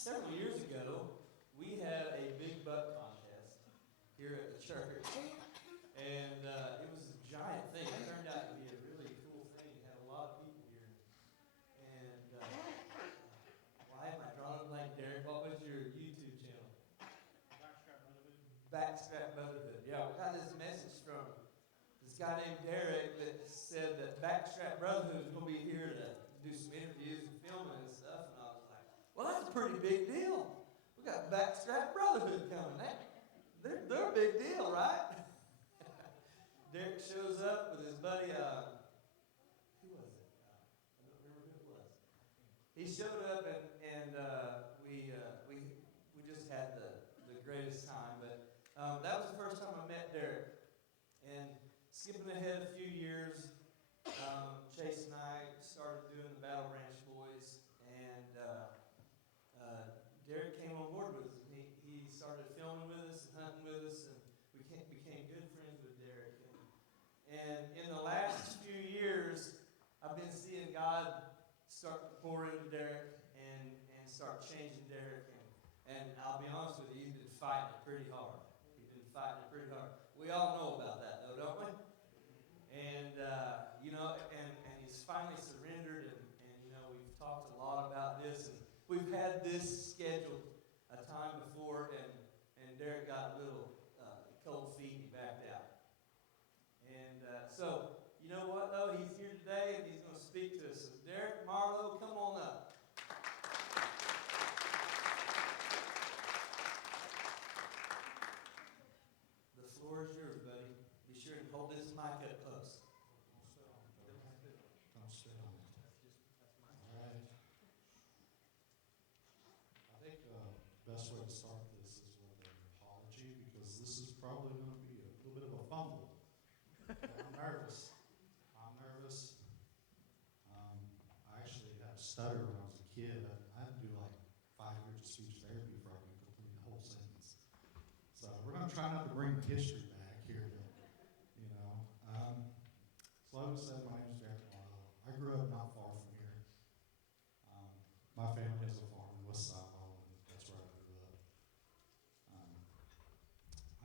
Several years ago, we had a big butt contest here at the church, and it was a giant thing. It turned out to be a really cool thing. It had a lot of people here, and why am I drawing a blank, Derek? What was your YouTube channel? Backstrap Brotherhood. Yeah, we got this message from this guy named Derek that said that Backstrap Brotherhood is going to be here to do some interviews and filming and stuff, and I was like, well, that's a pretty big deal. We got Backstrap Brotherhood coming. They're a big deal, right? Derek shows up with his buddy, who was it? I don't remember who it was. He showed up and we just had the greatest time. But that was the first time I met Derek. And skipping ahead a few years, Chase and I started doing the Battle Ranch Boys, and Derek came on board with us. And he started filming with us and hunting with us, and we became good friends with Derek. And in the last few years, I've been seeing God start to pour into Derek and start changing Derek. And I'll be honest with you, he's been fighting it pretty hard. He's been fighting it pretty hard. We all know about that, though, don't we? And, and he's finally surrendered. And we've talked a lot about this. And we've had this scheduled a time before, and Derek got a little cold feet and he backed out. And so, you know what, though? He's here today, and he's going to speak to us. So, Derek Marlowe, come on up. The floor is yours, buddy. Be sure and hold this mic up close. Don't sit on it. All right. I think the best way to start this is with an apology, because this is probably going to be a little bit of a fumble. I'm nervous. I actually had a stutter when I was a kid. I had to do like 5 years of speech therapy before I could complete a whole sentence. So we're going to try not to bring history back here. So like I said, my name is Derek Marlowe. I grew up not far from here. My family has a farm in West Silo, and that's where I grew up.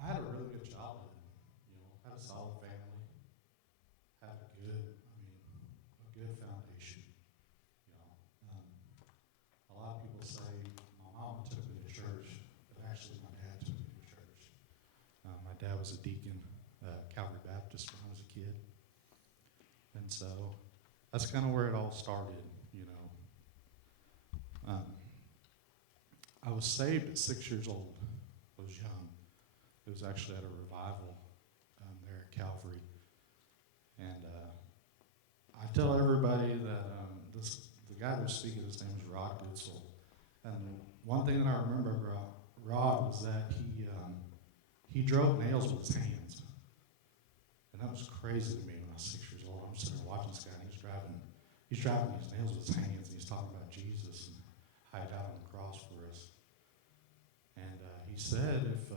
I had a really good childhood. Had a solid family. Had a good foundation. A lot of people say my mama took me to church, but actually my dad took me to church. My dad was a deacon, Calvary Baptist, when I was a kid. And so that's kind of where it all started, I was saved at 6 years old. I was young. It was actually at a revival there at Calvary. And I tell everybody that the guy that was speaking, his name was Rod Goodsell. And one thing that I remember about Rod was that he drove nails with his hands. And that was crazy to me when I was 6 years old. I'm just sitting there watching this guy, and he's driving these nails with his hands, and he's talking about Jesus and how he died on the cross for us. And he said, if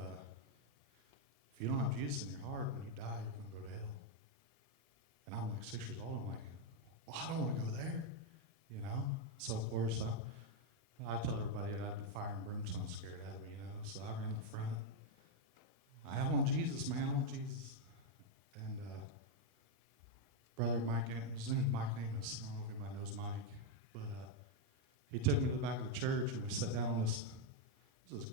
you don't have Jesus in your heart, when you die, you're going to go to hell. And I'm like 6 years old. I'm like, well, I don't want to go there, So, of course, I tell everybody that I've been fire and brimstone scared at me, So I ran in the front. I want Jesus, man. I want Jesus. And Brother Mike, his name is Mike Amos. I don't know if anybody knows Mike. But he took me to the back of the church, and we sat down on this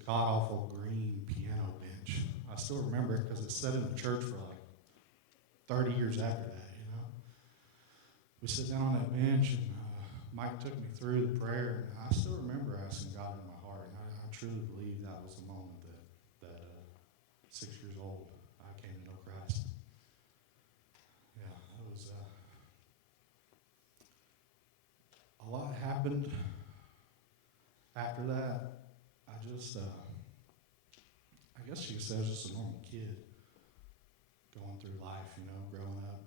god-awful green piano bench. I still remember it because it sat in the church for like 30 years after that, We sat down on that bench, and Mike took me through the prayer, and I still remember asking God in my heart, and I truly believe that was the moment that 6 years old, I came to know Christ. Yeah, it was, a lot happened after that. I guess you could say I was just a normal kid going through life, growing up.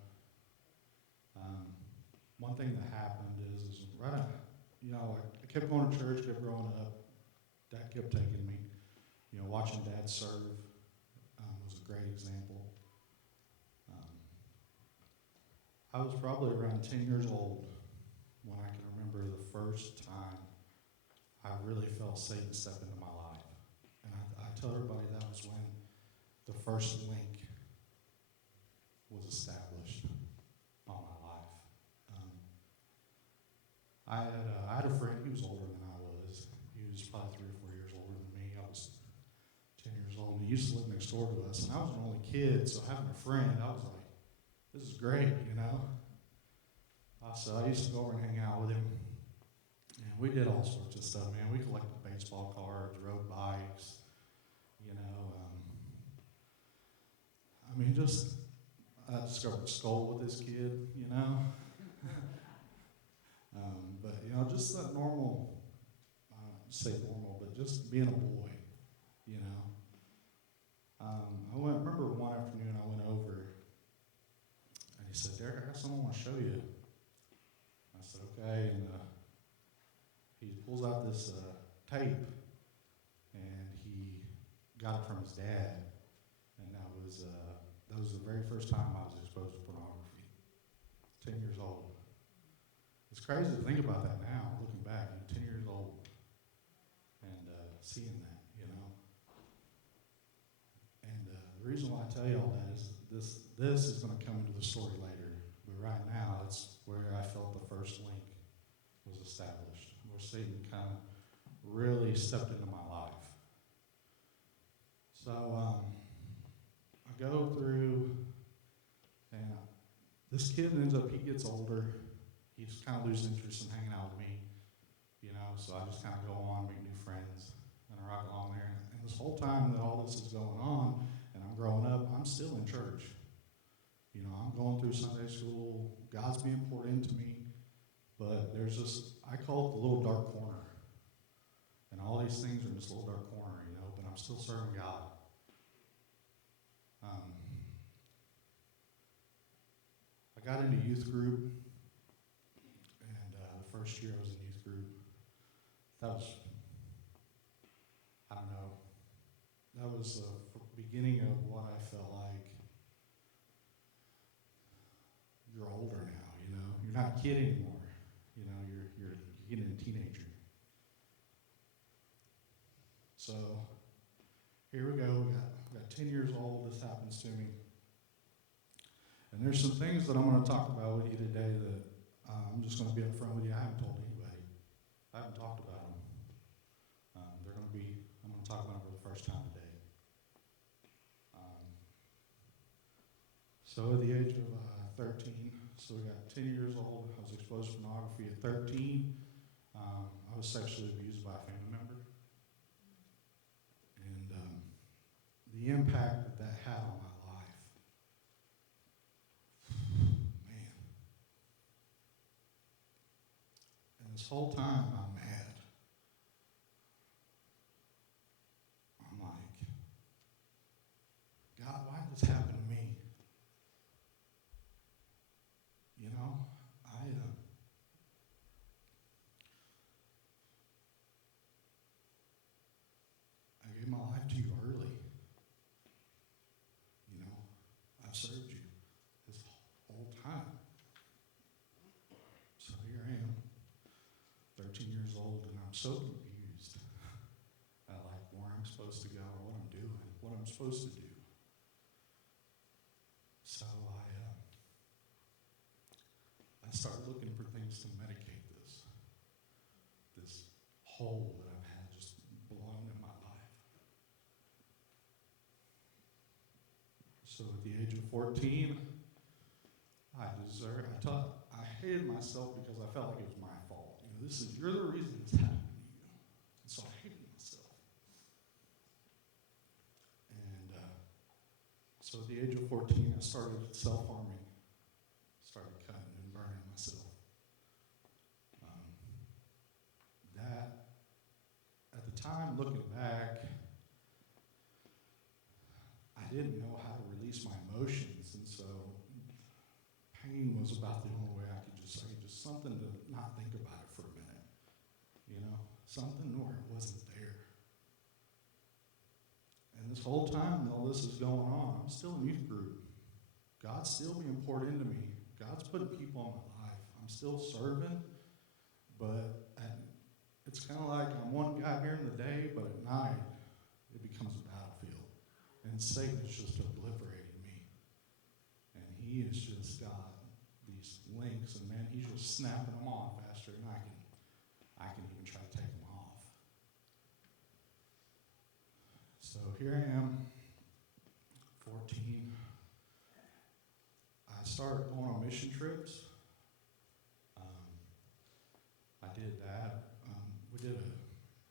One thing that happened is I kept going to church, kept growing up. Dad kept taking me. Watching Dad serve was a great example. I was probably around 10 years old when I can remember the first time I really felt Satan step into my life. And I tell everybody that was when the first link was established on my life. I had a friend, he was older than I was. He was probably 3 or 4 years older than me. I was 10 years old. He used to live next door to us, and I was an only kid, so having a friend, I was like, this is great, you know? So I used to go over and hang out with him, and we did all sorts of stuff, man. We collected baseball cards, rode bikes, you know. I mean, I discovered skull with this kid, you know. But, you know, just that normal, I don't say normal, but just being a boy, you know. I remember one afternoon I went over, and he said, Derek, I got something I want to show you. I said, okay, and he pulls out this tape, and he got it from his dad, and that was the very first time I was exposed to pornography, 10 years old. It's crazy to think about that now, looking back, 10 years old, and seeing that, you know. And the reason why I tell you all that is this is going to come into the story later, but right now it's where I felt the first link was established, where Satan kind of really stepped into my life. So I go through, and this kid ends up, he gets older. He just kind of loses interest in hanging out with me, you know, so I just kind of go on, make new friends, and I rock along there. And this whole time that all this is going on, and I'm growing up, I'm still in church. You know, I'm going through Sunday school, God's being poured into me, but there's this, I call it the little dark corner. And all these things are in this little dark corner, you know, but I'm still serving God. I got into youth group, and the first year I was in youth group, that was, I don't know, that was the beginning of what I felt like. You're older now, you know, you're not a kid anymore, you know, you're getting a teenager. So here we go, we got 10 years old, this happens to me. And there's some things that I'm going to talk about with you today that I'm just going to be up front with you. I haven't told anybody. I haven't talked about them. I'm going to talk about them for the first time today. So at the age of 13, so we got 10 years old, I was exposed to pornography at 13. I was sexually abused by a family member. And the impact that had on my life, man. And this whole time I'm mad. I'm like, God, why did this happen to me? You know, I gave my life to you early. You know, I've served you this whole time. So here I am, 13 years old, and I'm so confused at like where I'm supposed to go or what I'm doing, what I'm supposed to do. So I started looking for things to medicate this hole that I've had just blown in my life. So at the age of 14, I hated myself because I felt like it was my fault. You know, you're the reason this happened to you. And so I hated myself. And so at the age of 14, I started self-harming. Started cutting and burning myself. That, at the time, looking back, I didn't know how to release my emotions, and so pain was about the only way I could just something to not think about it for a minute, you know, something where it wasn't there. And this whole time, all this is going on, I'm still in youth group. God's still being poured into me. God's putting people in my life. I'm still serving, but it's kind of like I'm one guy during the day, but at night it becomes a battlefield. And Satan is just obliterating me. And he has just got these links, and man, he's just snapping them on faster than I can even try to take them off. So here I am, 14. I started going on mission trips. I did that. We did a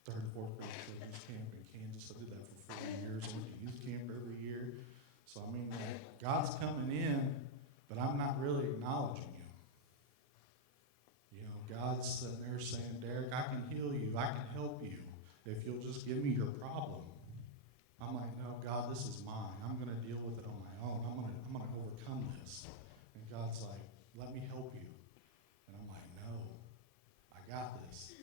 3rd and 4th grade children's camp in Kansas. I did that for 4 years. I went to youth camp every year. So, I mean, God's coming in, but I'm not really acknowledging him. You know, God's sitting there saying, Derek, I can heal you. I can help you if you'll just give me your problem. I'm like, no, God, this is mine. I'm going to deal with it on my own. I'm going to overcome this. And God's like, let me help you. And I'm like, no, I got this.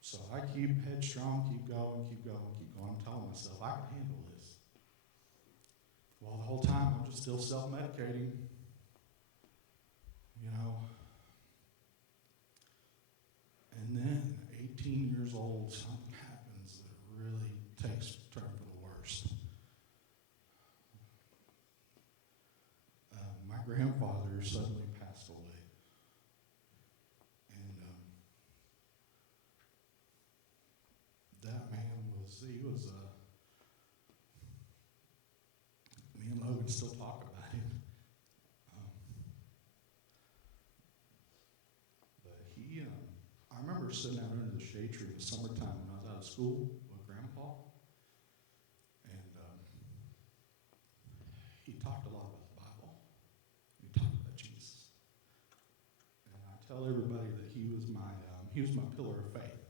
So I keep headstrong, keep going. I'm telling myself, I can handle this. Well, the whole time, I'm just still self-medicating. You know. And then, 18 years old, something happens that really takes a turn for the worst. My grandfather suddenly passed away. And that man me and Logan still talk about him. But I remember sitting out under the shade tree in the summertime when I was out of school with Grandpa. And he talked a lot about the Bible. He talked about Jesus. And I tell everybody that he was my pillar of faith.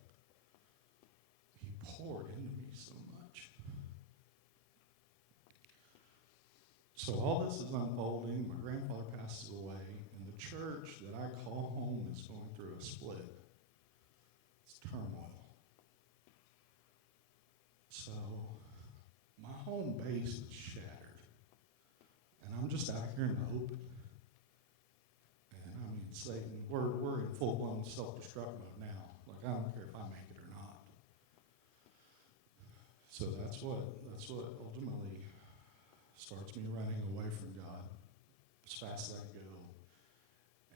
He poured into me so much. So all this is unfolding. My grandfather passes away, and the church that I call home is going through a split. It's turmoil. So my home base is shattered, and I'm just out here in the open. And I mean, Satan, we're in full-blown self-destruct mode now. Like, I don't care if I make it or not. So that's what ultimately starts me running away from God as fast as I can go.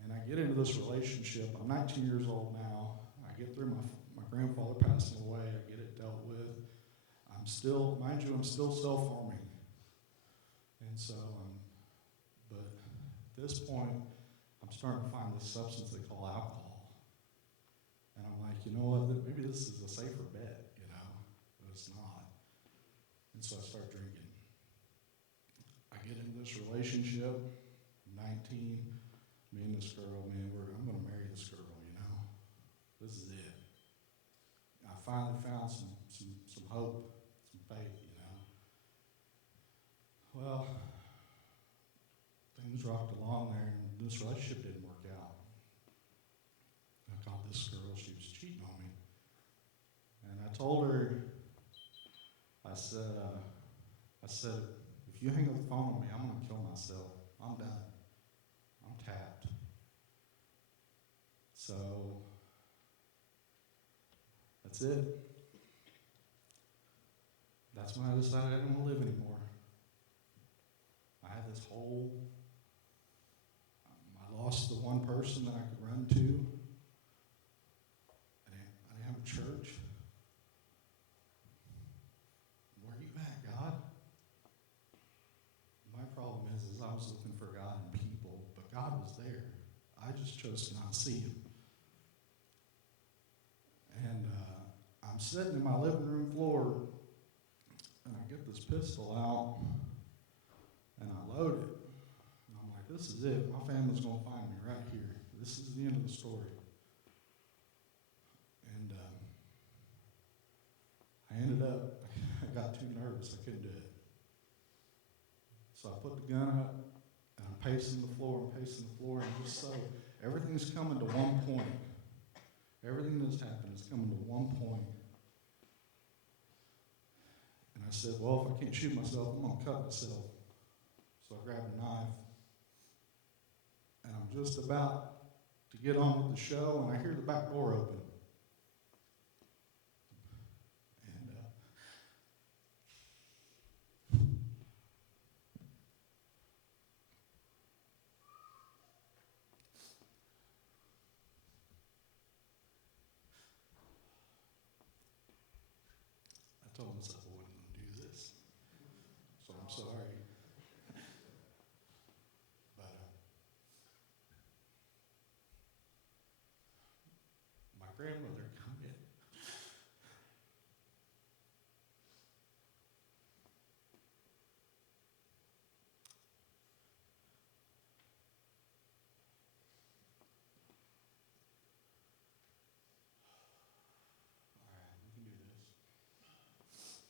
And I get into this relationship. I'm 19 years old now. I get through my grandfather passing away. I get it dealt with. I'm still self-harming. And so, but at this point, I'm starting to find this substance they call alcohol. And I'm like, you know what, maybe this is a safer bet, you know, but it's not. And so I start drinking. I get into this relationship, 19, me and this girl, man, I'm going to marry this girl, you know. This is it. I finally found some hope, some faith, you know. Well, things rocked along there, and this relationship didn't work out. I caught this girl, she was cheating on me. And I told her, I said, if you hang up the phone on me, I'm going to kill myself. I'm done. I'm tapped. So, that's it. That's when I decided I didn't want to live anymore. I had this hole. I lost the one person that I could run to. I didn't have a church. Where are you at, God? My problem is I was looking for God in people, but God was there. I just chose to not see him. And I'm sitting in my living room floor, and I get this pistol out, and I load it. And I'm like, this is it. My family's going to find me right here. This is the end of the story. And I ended up, I got too nervous. I couldn't do it. So I put the gun up, and I'm pacing the floor, and just so everything's coming to one point. Everything that's happened is coming to one point. And I said, well, if I can't shoot myself, I'm going to cut myself. So I grabbed a knife, and I'm just about to get on with the show, and I hear the back door open. told myself I wasn't going to do this. So I'm sorry. But my grandmother come in. All right, we can do this.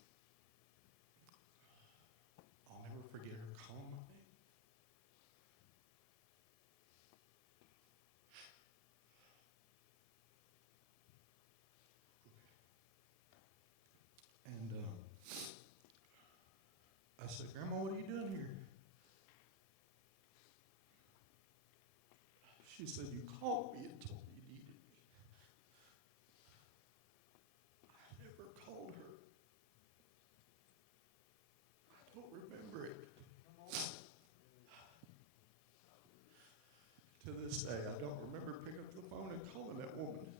I'll never forget her calling my name. And I said, Grandma, what are you doing here? She said, you called me and told me you needed me. I never called her. I don't remember it. To this day, I don't remember picking up the phone and calling that woman.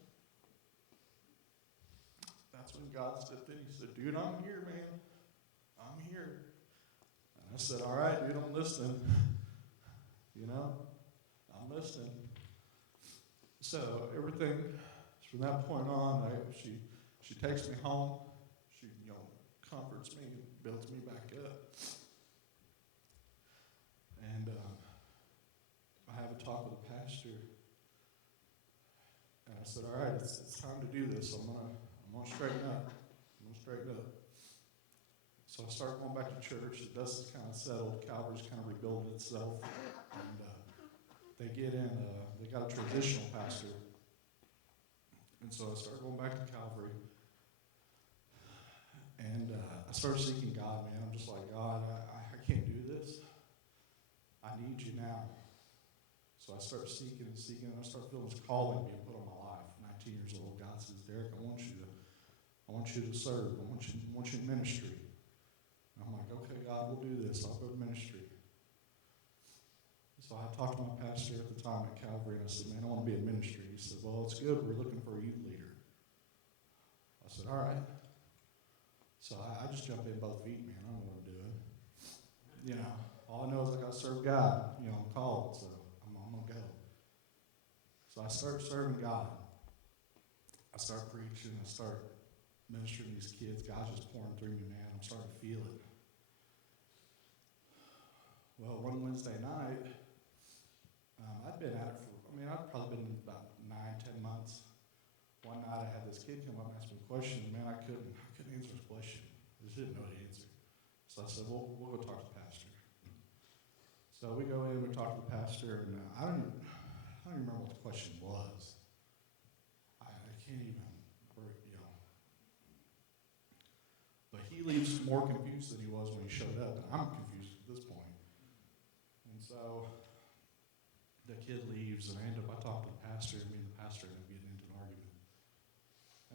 That's when God stepped in. He said, dude, I'm here, man. I'm here. And I said, all right, dude, I'm listening. You know, I'm listening. So everything from that point on, she takes me home. She, comforts me, builds me back up. And I have a talk with the pastor. And I said, all right, it's time to do this. I'm gonna straighten up. So I start going back to church. The dust is kind of settled. Calvary's kind of rebuilding itself. And they get in, they got a transitional pastor. And so I started going back to Calvary. And I started seeking God, man. I'm just like, God, I can't do this. I need you now. So I start seeking, and I start feeling this calling being put on my life. 19 years old, God says, Derek, I want you to serve. I want you in ministry. And I'm like, okay, God, we'll do this. I'll go to ministry. So I talked to my pastor at the time at Calvary, and I said, man, I want to be in ministry. He said, well, it's good. We're looking for a youth leader. I said, all right. So I just jumped in both feet, man. I don't know what I'm doing. All I know is I got to serve God. I'm called, so I'm going to go. So I started serving God. I started preaching. I started ministering to these kids. God's just pouring through me, man. I'm starting to feel it. Well, one Wednesday night, I'd been at it I'd probably been about 9-10 months. One night I had this kid come up and ask me a question. Man, I couldn't answer his question. I just didn't know the answer. So I said, well, we'll go talk to the pastor. So we go in, we talk to the pastor, and I don't even remember what the question was. I can't even, But he leaves more confused than he was when he showed up. And I'm confused at this point. And so the kid leaves, and I talked to the pastor, and me and the pastor ended up getting into an argument.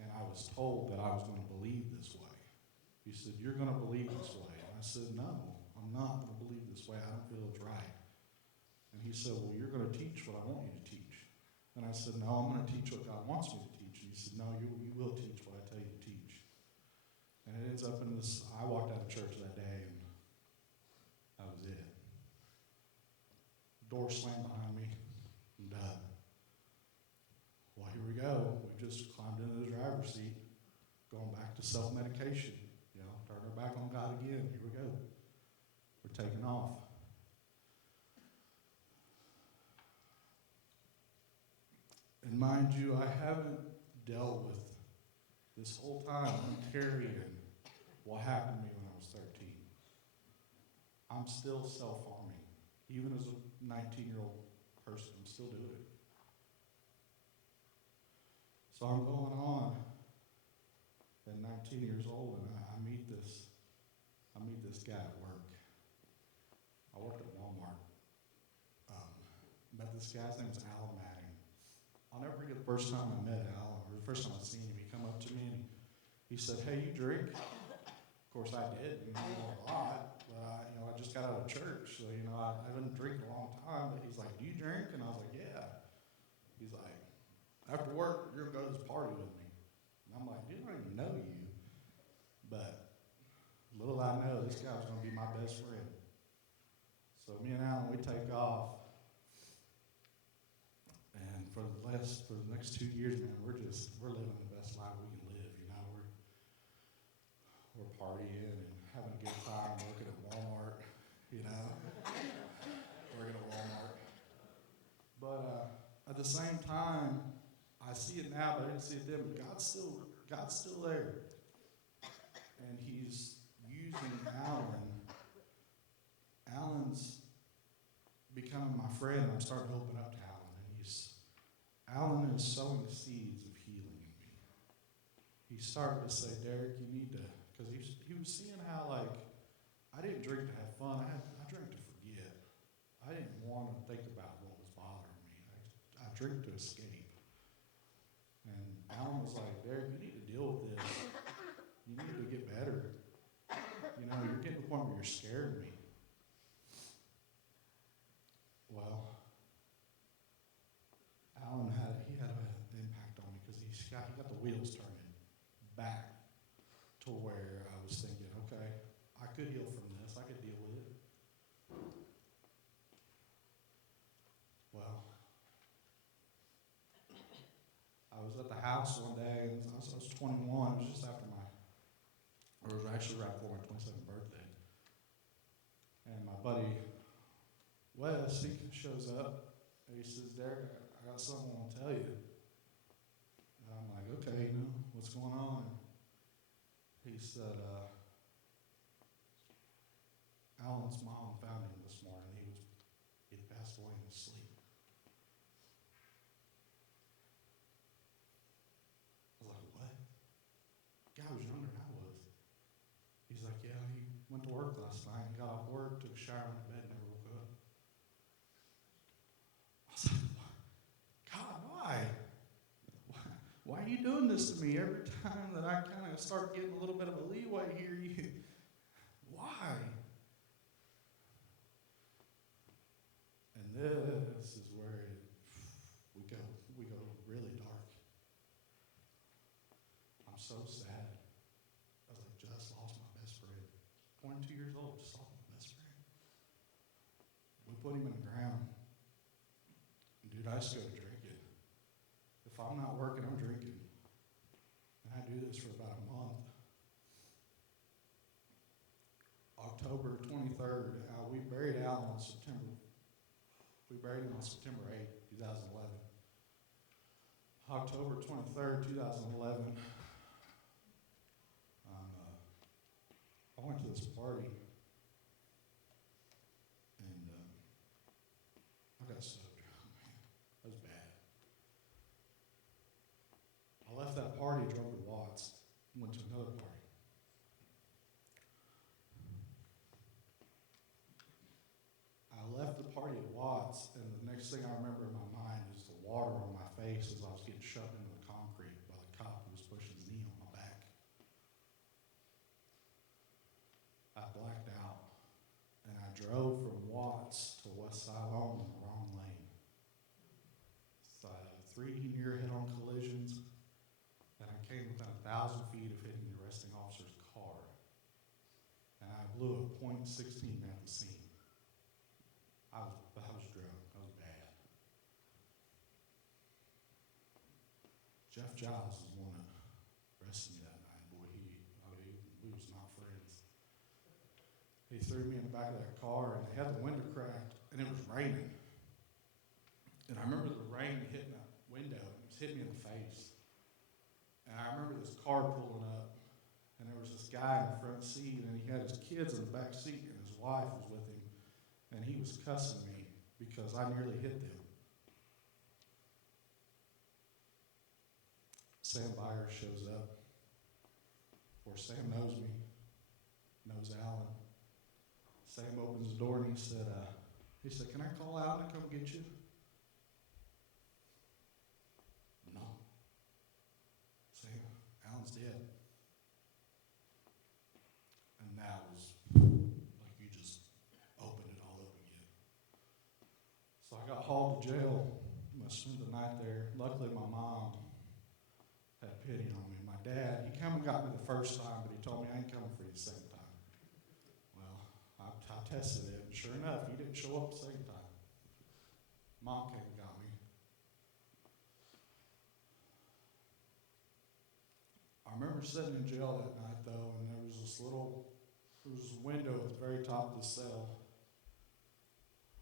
And I was told that I was going to believe this way. He said, you're going to believe this way. And I said, no, I'm not going to believe this way. I don't feel it's right. And he said, well, you're going to teach what I want you to teach. And I said, no, I'm going to teach what God wants me to teach. And he said, no, you will teach what I tell you to teach. And it ends up in this, I walked out of church that day, and that was it. Door slammed behind me, and well, here we go. We just climbed into the driver's seat, going back to self-medication. Turning our back on God again. Here we go. We're taking off. And mind you, I haven't dealt with this whole time. I'm carrying what happened to me when I was 13. I'm still self-harming. Even as a 19-year-old person, I'm still doing it. So I'm going on at 19 years old, and I meet this guy at work. I worked at Walmart. Met this guy's name was Alan Manning. I'll never forget the first time I met Alan, or the first time I seen him. He come up to me and he said, hey, you drink? Of course I did, a lot, but I just got out of church, so I didn't drink in a long time. But he's like, do you drink? And I was like, yeah. He's like, after work, you're gonna go to this party with me. And I'm like, dude, I don't even know you. But off. And for the next 2 years, man, we're living the best life we can live. You know, we're partying and having a good time, working at Walmart. You know, working at Walmart. But at the same time, I see it now, but I didn't see it then. But God's still there, and He's using Alan. Alan's becoming my friend. I'm starting to open up to Alan, and Alan is sowing seeds of healing in me. He started to say, Derek, you need to, because he was seeing how, like, I didn't drink to have fun. I drank to forget. I didn't want to think about what was bothering me. I drank to escape. And Alan was like, Derek, you need to deal with this. You need to get better. You know, you're getting to the point where you're scaring me. Well, Alan had an impact on me because he got the wheels turning back to where I was thinking, okay, I could heal from this. I could deal with it. Well, I was at the house one day, and I was 21. It was just after it was actually right before my 27th birthday. And my buddy Wes, he shows up, and he says, Derek, I got something I want to tell you. And I'm like, okay, you know, what's going on? He said, Alan's mom found him this morning. He'd passed away in his sleep. I was like, what? Guy was younger than I was. He's like, yeah, he went to work last night, and got off work, took a shower, went to bed, and never woke up. I was like, God, why? Why are you doing this to me? Every time that I kind of start getting a little bit of a leeway here, why? And this is where we go really dark. I'm so sad. I was like, just lost my best friend. 22 years old, just lost my best friend. We put him in the ground. Dude, I just go to drinking. If I'm not working, I'm drinking. And I do this for about a month. October 23rd, we buried Alan on September. We buried him on September 8th, 2011. October 23rd, 2011, I went to this party, and I got so drunk, man. That was bad. I left that party, drove to Watts, went to another party. I left the party at Watts, and the next thing I remember in my mind is the water on my face as I was getting shoved into the concrete by the cop who was pushing his knee on my back. I blacked out, and I drove from Watts to West Siloam in the wrong lane. So I had 3 near head-on collisions, and I came within 1,000 feet of hitting the arresting officer's car. And I blew a .16 at the scene. I was drunk. I was bad. Jeff Giles was the one that arrested me that night. Boy, we was not friends. He threw me in the back of that car, and they had the window cracked, and it was raining. And I remember the rain hitting that window, and it was hitting me in the face. And I remember this car pulling up, and there was this guy in the front seat, and he had his kids in the back seat, and his wife was with him, and he was cussing me because I nearly hit them. Sam Byers shows up. Or Sam knows me, knows Alan. Sam opens the door, and he said, can I call Alan to come get you? No. Sam, Alan's dead. And that was like you just opened it all up again. So I got hauled to jail. I spent the night there. Luckily, my mom had pity on me. My dad, he came and got me the first time, but he told me I ain't coming for you the second time. Well, I tested it, and sure enough, he didn't show up the second time. Mom came and got me. I remember sitting in jail that night, though, and there was a window at the very top of the cell.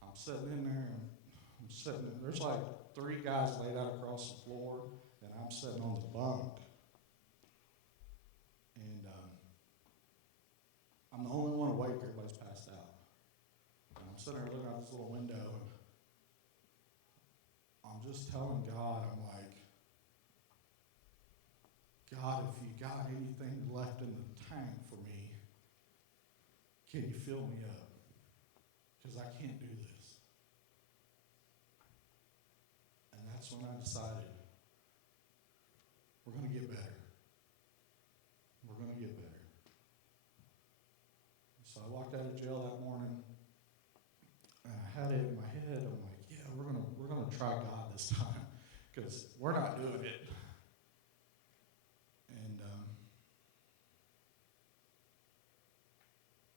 I'm sitting in there, and there's like 3 guys laid out across the floor, and I'm sitting on the bunk. And I'm the only one awake, everybody's passed out. And I'm sitting there looking out this little window, and I'm just telling God, I'm like, God, if you got anything left in the tank for me, can you fill me up? Because I can't do this. And that's when I decided, we're going to get better. We're going to get better. So I walked out of jail that morning, and I had it in my head. I'm like, yeah, we're gonna try God this time, because we're not doing it. And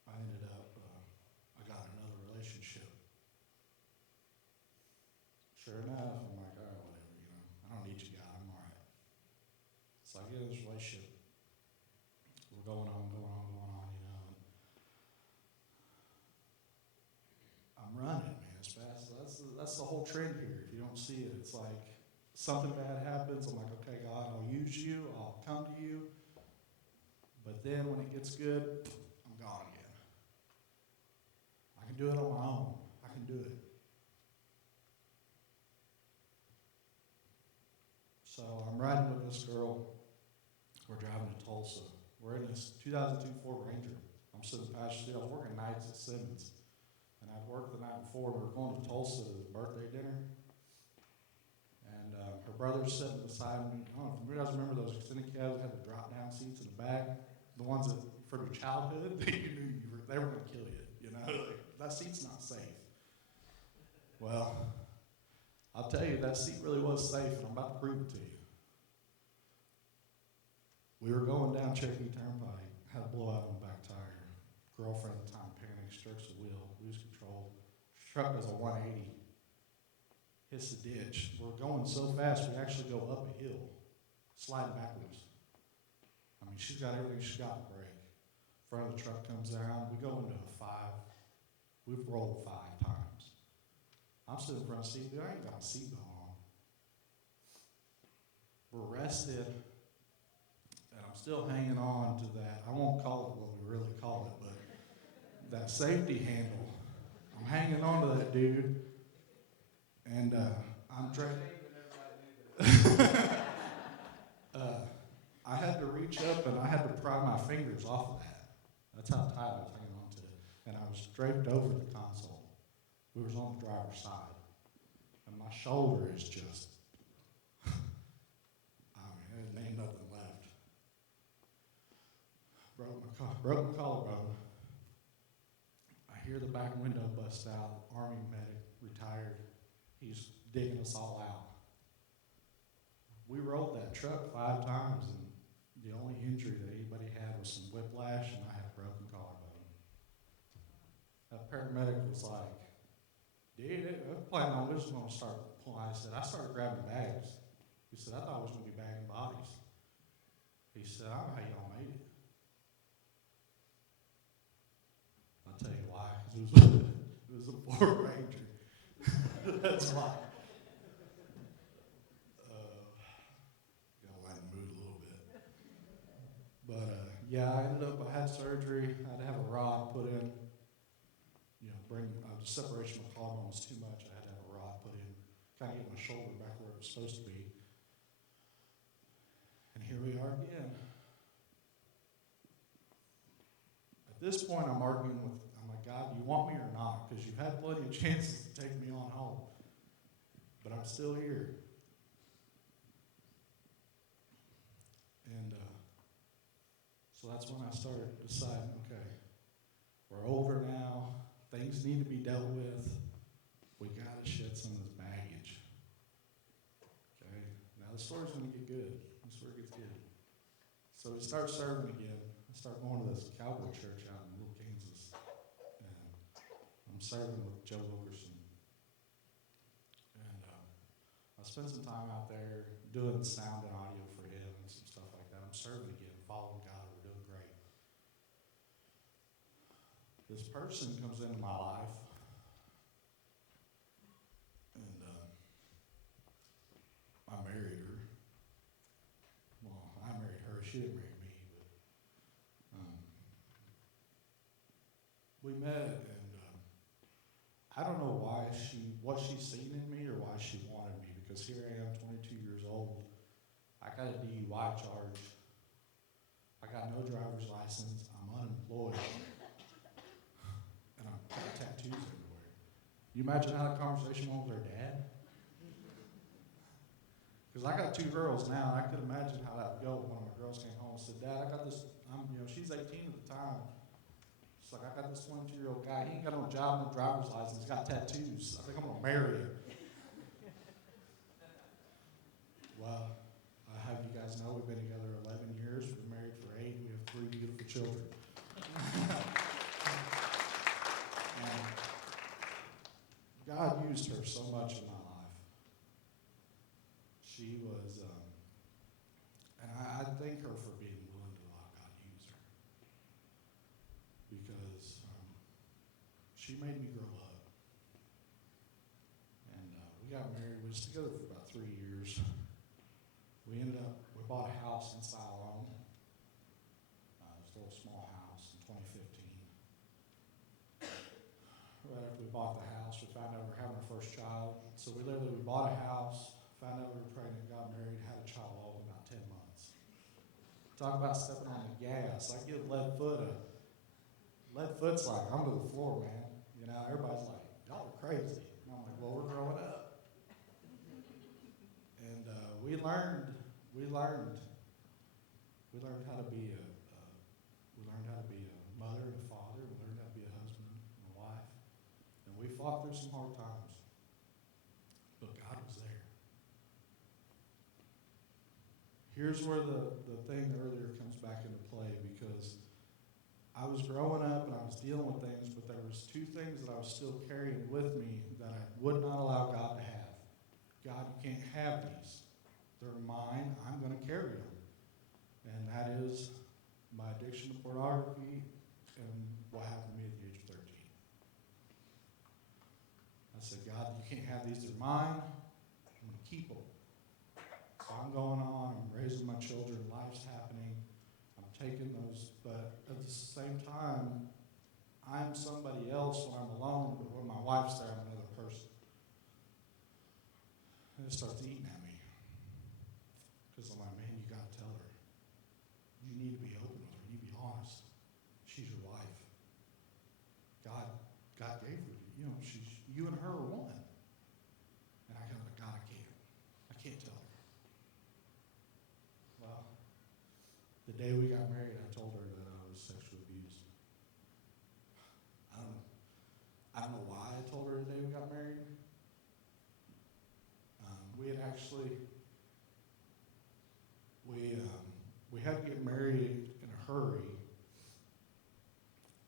I ended up, I got another relationship. Sure enough, I'm like, all right, whatever, I don't need you, God, I'm all right. So I get in this relationship. We're going on, and I'm running, man, as fast. That's the whole trend here. If you don't see it, it's like something bad happens. I'm like, okay, God, I'll use you. I'll come to you. But then when it gets good, I'm gone again. I can do it on my own. I can do it. So I'm riding with this girl. We're driving to Tulsa. We're in this 2002 Ford Ranger. I'm sitting in the passenger seat. I was working nights at Simmons. And I'd worked the night before. We were going to Tulsa to the birthday dinner. And her brother was sitting beside me. I don't know if you guys remember those extended cabs that had the drop-down seats in the back? The ones that, from your childhood, that you knew they were going to kill you, That seat's not safe. Well, I'll tell you, that seat really was safe, and I'm about to prove it to you. We were going down Cherokee Turnpike, had a blowout on the back tire. Girlfriend at the time panics, jerks the wheel, lose control. Truck does a 180, hits the ditch. We're going so fast, we actually go up a hill, sliding backwards. I mean, she's got everything she's got to break. Front of the truck comes down. We go into a 5. We've rolled 5 times. I'm sitting in front of the seat. I ain't got a seatbelt on. We're rested, and I'm still hanging on to that. I won't call it what we really call it, but that safety handle. I'm hanging on to that dude, and I'm trying. I had to reach up and I had to pry my fingers off of that. That's how tight I was hanging on to it. And I was draped over the console. We was on the driver's side. And my shoulder is just, there ain't nothing left. Broke my collarbone. I hear the back window bust out. Army medic, retired. He's digging us all out. We rolled that truck 5 times, and the only injury that anybody had was some whiplash, and I had a broken collarbone. That paramedic was like, dude, I was planning on this was going to start pulling. I said, I started grabbing bags. He said, I thought I was going to be bagging bodies. He said, I don't know how y'all made it. I'll tell you why, because it was a Ford Ranger. That's why. But yeah, I had surgery. I had to have a rod put in. The separation of my collarbone was too much. I had to have a rod put in, kind of get my shoulder back where it was supposed to be. And here we are again. At this point, I'm like, God, do you want me or not? Because you've had plenty of chances to take me on home. But I'm still here. And so that's when I started deciding, okay, we're older now. Things need to be dealt with. We got to shed some of this baggage. Okay? Now the story's going to get good. The story gets good. So we start serving again. I start going to this cowboy church out in Little Kansas. And I'm serving with Joe Wilkerson. I spent some time out there doing sound and audio for him and some stuff like that. I'm serving again, following God. We're doing great. This person comes into my life, and I married her. Well, I married her. She didn't marry me, but we met, and I don't know what she's seen in me or why she wanted me, because here I am, 22 years old. I got a DUI charge. I got no driver's license. I'm unemployed. And I've got tattoos everywhere. You imagine how that conversation went with her dad? Because I got 2 girls now, and I could imagine how that would go when one of my girls came home and said, Dad, I got this, she's 18 at the time. She's like, I got this 22-year-old guy. He ain't got no job, no driver's license. He's got tattoos. I think I'm going to marry him. Well, I have you guys know we've been together 11 years. We're married for 8. We have 3 beautiful children. And God used her so much in my life. She was, and I thank her for being willing to allow God to use her. Because she made me grow up. And we got married. We was together for about 3 years. We bought a house in Siloam. It was a little small house in 2015. Right after we bought the house, we found out we were having our first child. So we bought a house, found out we were pregnant, got married, had a child all in about 10 months. Talk about stepping on the gas. I give Leadfoot's like, I'm to the floor, man. Everybody's like, y'all are crazy. And I'm like, well, we're growing up. And we learned how to be a mother and a father. We learned how to be a husband and a wife. And we fought through some hard times. But God was there. Here's where the thing earlier comes back into play, because I was growing up and I was dealing with things, but there was 2 things that I was still carrying with me that I would not allow God to have. God, you can't have these. They're mine. I'm going to carry them. And that is my addiction to pornography and what happened to me at the age of 13. I said, God, you can't have these. They're mine. I'm going to keep them. So I'm going on. I'm raising my children. Life's happening. I'm taking those. But at the same time, I'm somebody else when I'm alone, but when my wife's there, I'm another person. And it starts eating at me. Because I'm like, man, you got to tell her. You need to be open with her. You need to be honest. She's your wife. God gave her. You and her are one. And I go, God, I can't tell her. Well, the day we got married, I told her that I was sexually abused. I don't know why I told her the day we got married. We had actually, we had to get married in a hurry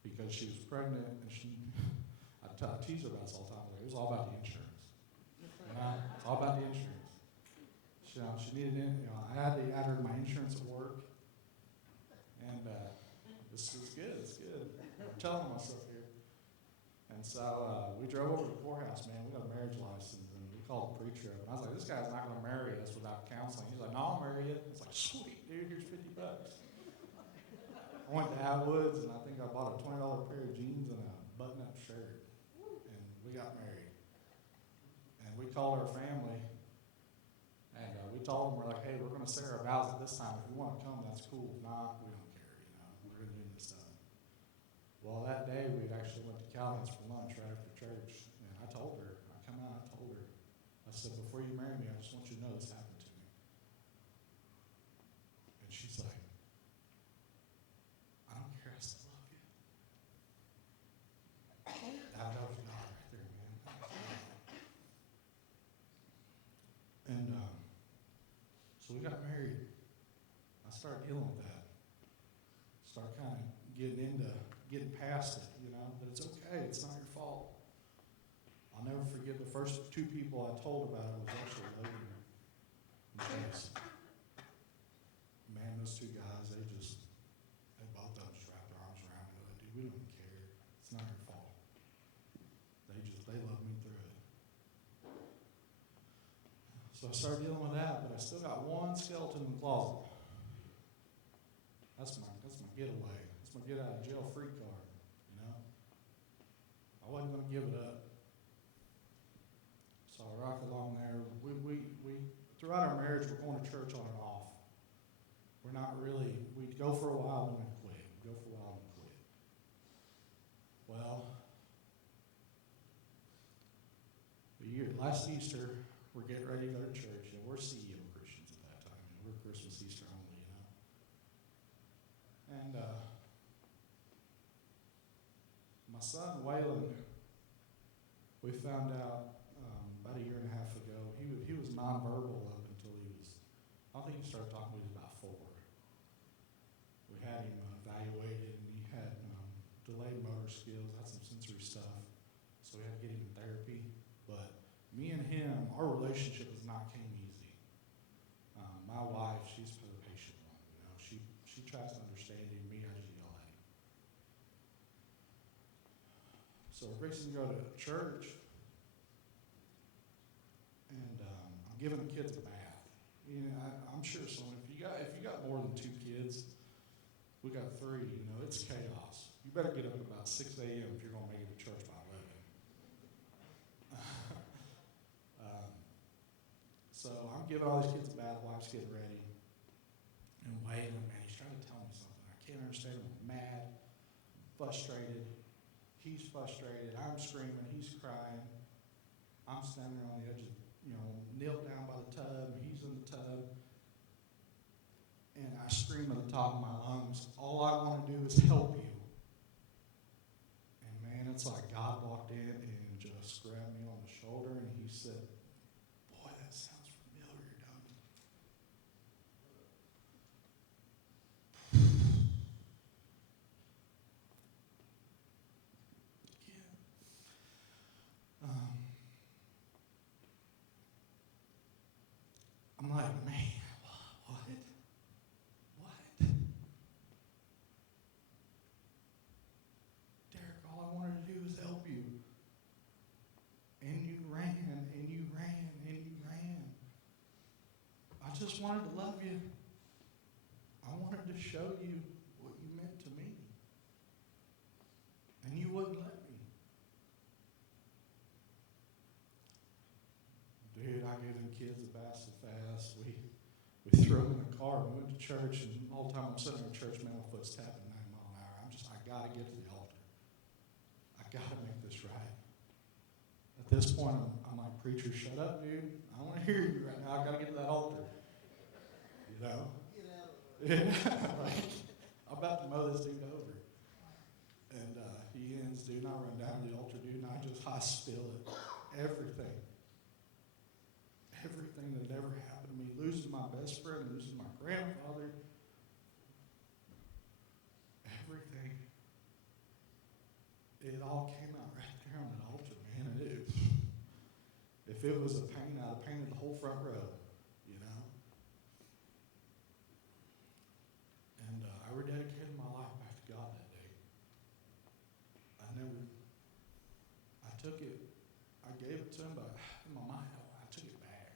because she was pregnant, and I tease her about this all the time. It was all about the insurance. It's all about the insurance. She needed, I had to add her to my insurance at work, and this is good. It's good. I'm telling myself here. And so we drove over to the courthouse, man. We got a marriage license, and we called the preacher up. And I was like, this guy's not going to marry us without counseling. He's like, no, I'll marry you. It's like, sweet, dude, here's $50. I went to Atwood's, and I think I bought a $20 pair of jeans and a button-up shirt. And we got married. And we called our family, and we told them, we're like, hey, we're going to say our vows at this time. If you want to come, that's cool. If not, we don't care. We're going to do this stuff. Well, that day, we actually went to Calvin's for lunch right after church. And I told her, I said, before you marry me, I just want you to know this happened to me. And she's like, I don't care, I still love you. That was God right there, man. And so we got married. I started dealing with that. Started kind of getting past it, but it's okay. It's not your fault. I'll I'll never forget the first two people I told about it was actually Logan and Chase. Man, those two guys, they both of them just wrapped their arms around me like, dude, we don't even care. It's not your fault. They love me through it. So I started dealing with that, but I still got one skeleton in the closet. That's my getaway. That's my get out of jail free card, you know? I wasn't going to give it up. So I rock along there. We throughout our marriage, we're going to church on and off. We're not really, we'd go for a while and then quit. We'd go for a while and then quit. Well, last Easter, we're getting ready to go to church. You know, we're CEO Christians at that time. You know, we're Christmas, Easter only, you know. And my son, Waylon, we found out about a year and a half ago, he was nonverbal up until I think he started talking when he was about 4. We had him evaluated, and he had delayed motor skills, had some sensory stuff, so we had to get him in therapy. But me and him, our relationship has not came easy. My wife, she's for the patient one, you know. She tries to understand him, me, I just yell at him. So we're fixing to go to church, and I'm giving the kids a bath. You know, I'm sure someone, if you got more than 2 kids, we got 3, you know, it's chaos. You better get up about 6 a.m. if you're going to make it to church by 11. So I'm giving all these kids a bath, wife's getting ready. And Waylon, man, he's trying to tell me something. I can't understand him. I'm mad, frustrated. He's frustrated. I'm screaming. He's crying. I'm standing there on the edge of, knelt down by the tub. He's in the tub. And I scream at the top of my lungs, all I want to do is help you. And man, it's like God walked in and just grabbed me on the shoulder and he said, boy, that sounds familiar, doesn't it? Yeah. I'm like, man, what? Derek, all I wanted to do was help you. And you ran, and you ran, and you ran. I just wanted to love you. I wanted to show you what you meant to me. And you wouldn't let me. Dude, I gave them kids a bath so fast. We threw them in the car and went to church, and all the time I'm sitting in church, man, my foot's tapping 9 miles an hour. I got to get to the altar. I got to make this right. At this point, I'm like, preacher, shut up, dude. I don't want to hear you right now. I got to get to that altar. You know? Get out of the way. Like, I'm about to mow this dude over. And he ends, dude, and I run down to the altar, dude, and I spill it. Everything that ever happened to me, losing my best friend, losing my grandfather, everything. It all came out right there on the altar, man. And if it was a paint, I'd have painted the whole front row, you know. And I rededicated my life back to God that day. I took it, I gave it to him, but in my mind, I took it back.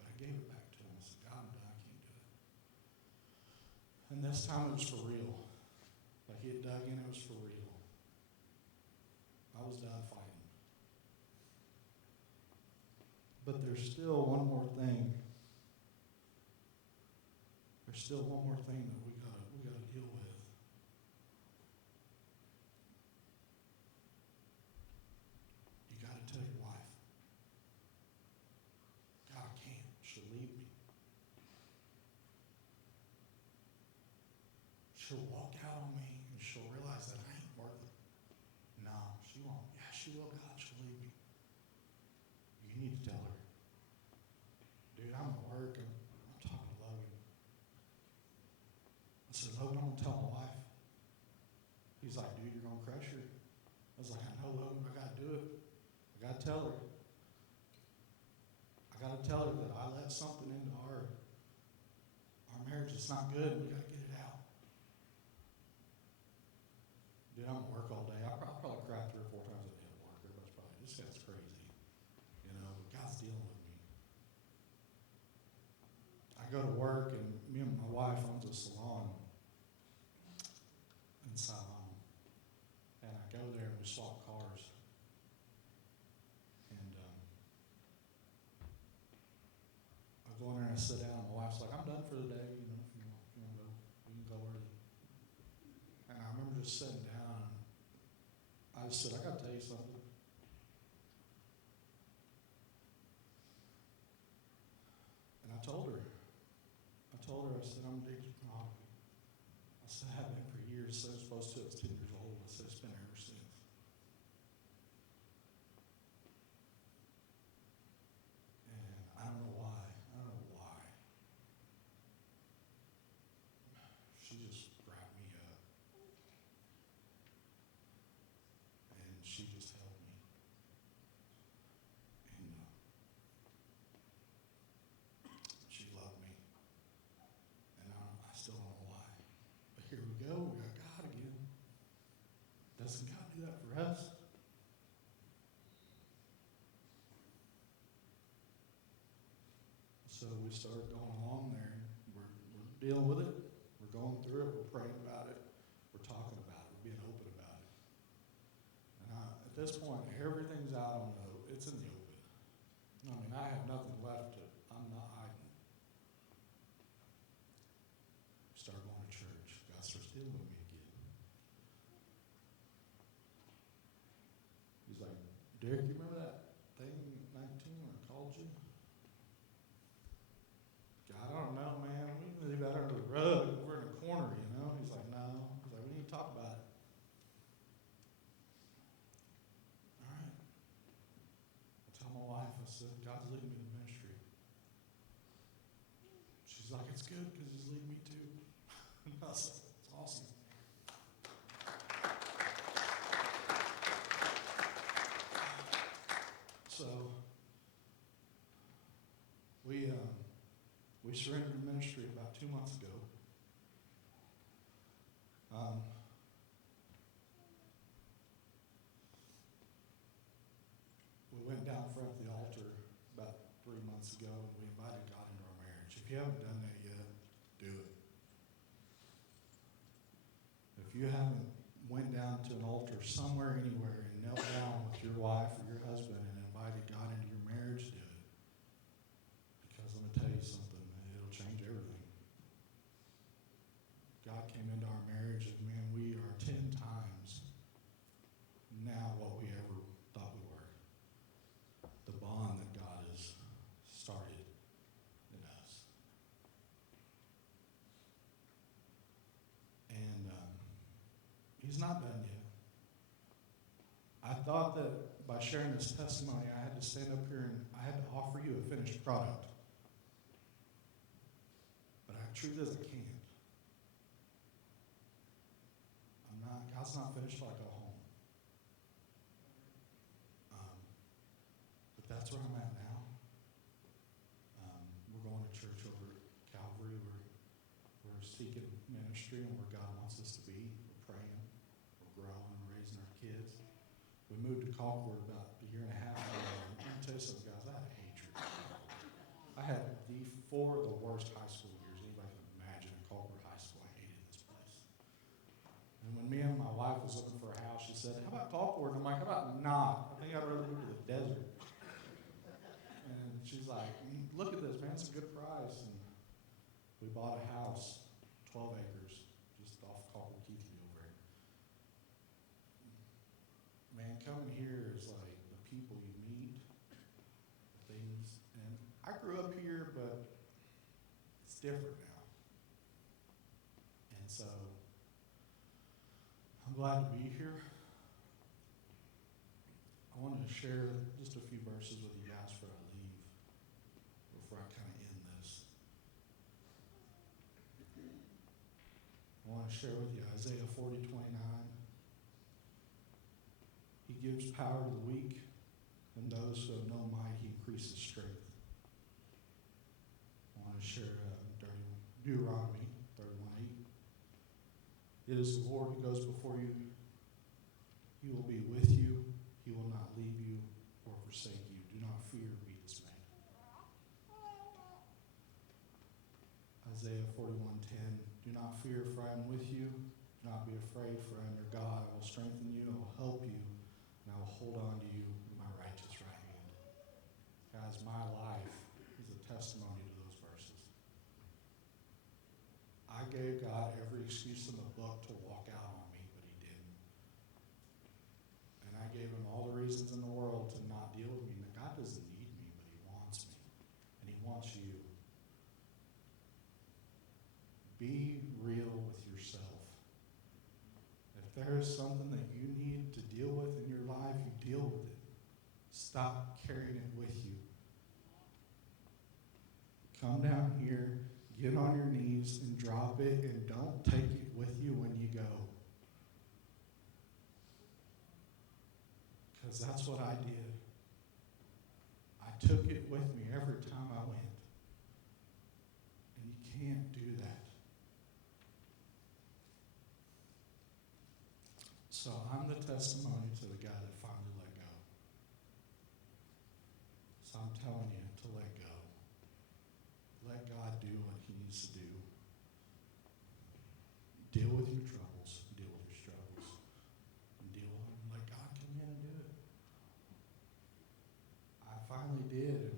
But I gave it back to him. I said, God, I'm done, I can't do it. And this time it was for real. Like it dug in, it was for real. I was done fighting. But there's still one more thing. There's still one more thing that we gotta deal with. You gotta tell your wife, God, I can't. She'll leave me. She'll walk out on me and she'll realize that I ain't worth it. No, she won't. Yeah, she will, God. She'll leave me. You need to tell her. Dude, I'm at work. I'm talking to Logan. I said, Logan, I'm going to tell my wife. He's like, dude, you're going to crush her. I was like, I know, Logan, I got to do it. I gotta tell her. I gotta tell her that I let something into our marriage that's not good. We gotta get it out. Dude, I'm at work all day. I probably cry 3 or 4 times a day at work. Everybody's probably, this guy's crazy. You know, but God's dealing with me. I go to work, and me and my wife owns a salon in Siloam. And I go there and we swap cars. And I go in there and I sit down. And my wife's like, I'm done for the day. You know, if you want to go, you can go early. And I remember just sitting down. And I just said, I got to tell you something. And I told her, I said, I'm addicted to pornography. I said, I have been for years. I said, I was supposed to, I was 10 years old. I said, it's been ever since. And I don't know why. She just grabbed me up. And she just held me. And she loved me. And I still don't know why. But here we go. We got God again. Doesn't God do that for us? So we started going along there. We're dealing with it. We're going through it. We're praying about it. We're talking about it. We're being open about it. And at this point, everything's out on it's in the open. I mean, I have nothing left to, I'm not hiding. Start going to church. God starts dealing with me again. He's like, Derek, you remember that thing in 19 when I called you? God, I don't know, man. We can leave that under the rug. We're in a corner, you know? He's like, no. He's like, we need to talk about it. All right. I tell my wife, I said, God's leading me to ministry. She's like, it's good because he's leading me too. I said, it's awesome. So we surrendered to ministry about 2 months ago. We went down front of the altar about 3 months ago, and we invited God into our marriage. If you haven't done that yet, do it. If you haven't went down to an altar somewhere, anywhere, and knelt down with your wife or your husband and invited God into your marriage, do it. Because let me tell you something, it'll change everything. God came into our marriage, and man, we are 10 times now what we ever thought we were. The bond that God has started in us. And he's not done yet. I thought that by sharing this testimony, I had to stand up here and I had to offer you a finished product. But the truth is I can't. God's not finished till I go home. But that's where I'm at now. We're going to church over at Calvary. We're seeking ministry and where God wants us to be. We're praying. We're growing. We're raising our kids. We moved to Concord about a year and a half ago. And let me tell you something, guys. I had hatred. I had four of the worst high school years anybody can imagine in Concord High School. I hated this place. And when me and my wife was looking for a house, she said, how about Concord? I'm like, how about not? I think I'd rather move to the desert. And she's like, look at this, man. It's a good price. And we bought a house, 12 acres, just off Concord Keithley over here. Man, coming here is like the people you meet, the things. And I grew up here, but it's different now. And so I'm glad to be here. I wanted to share just a few verses with you guys before I leave, before I kind of end this. I want to share with you Isaiah 40:29. He gives power to the weak, and those who have no might, he increases strength. I want to share Deuteronomy 31:8. It is the Lord who goes before you. He will be with you. He will not leave you or forsake you. Do not fear, be dismayed. Isaiah 41:10. Do not fear, for I am with you. Do not be afraid, for I am your God. I will strengthen you. I will help you. And I will hold on to you with my righteous right hand. Guys, my life is a testimony to those verses. I gave God every excuse in the book to walk out on me, but he didn't. And I gave him all the reasons in the world to not deal with me. God doesn't need me, but he wants me. And he wants you. Be real with yourself. If there is something that you need to deal with in your life, you deal with it. Stop carrying it with you. Come down here, get on your knees and drop it, and don't take it with you when you go. Because that's what I did. I took it with me every time I went. And you can't do that. So I'm the testimony to the guy that finally let go. So I'm telling you to let go. Let God do what he needs to do. Deal with your troubles. Deal with your struggles. And deal with them. Let God come in and do it. I finally did. And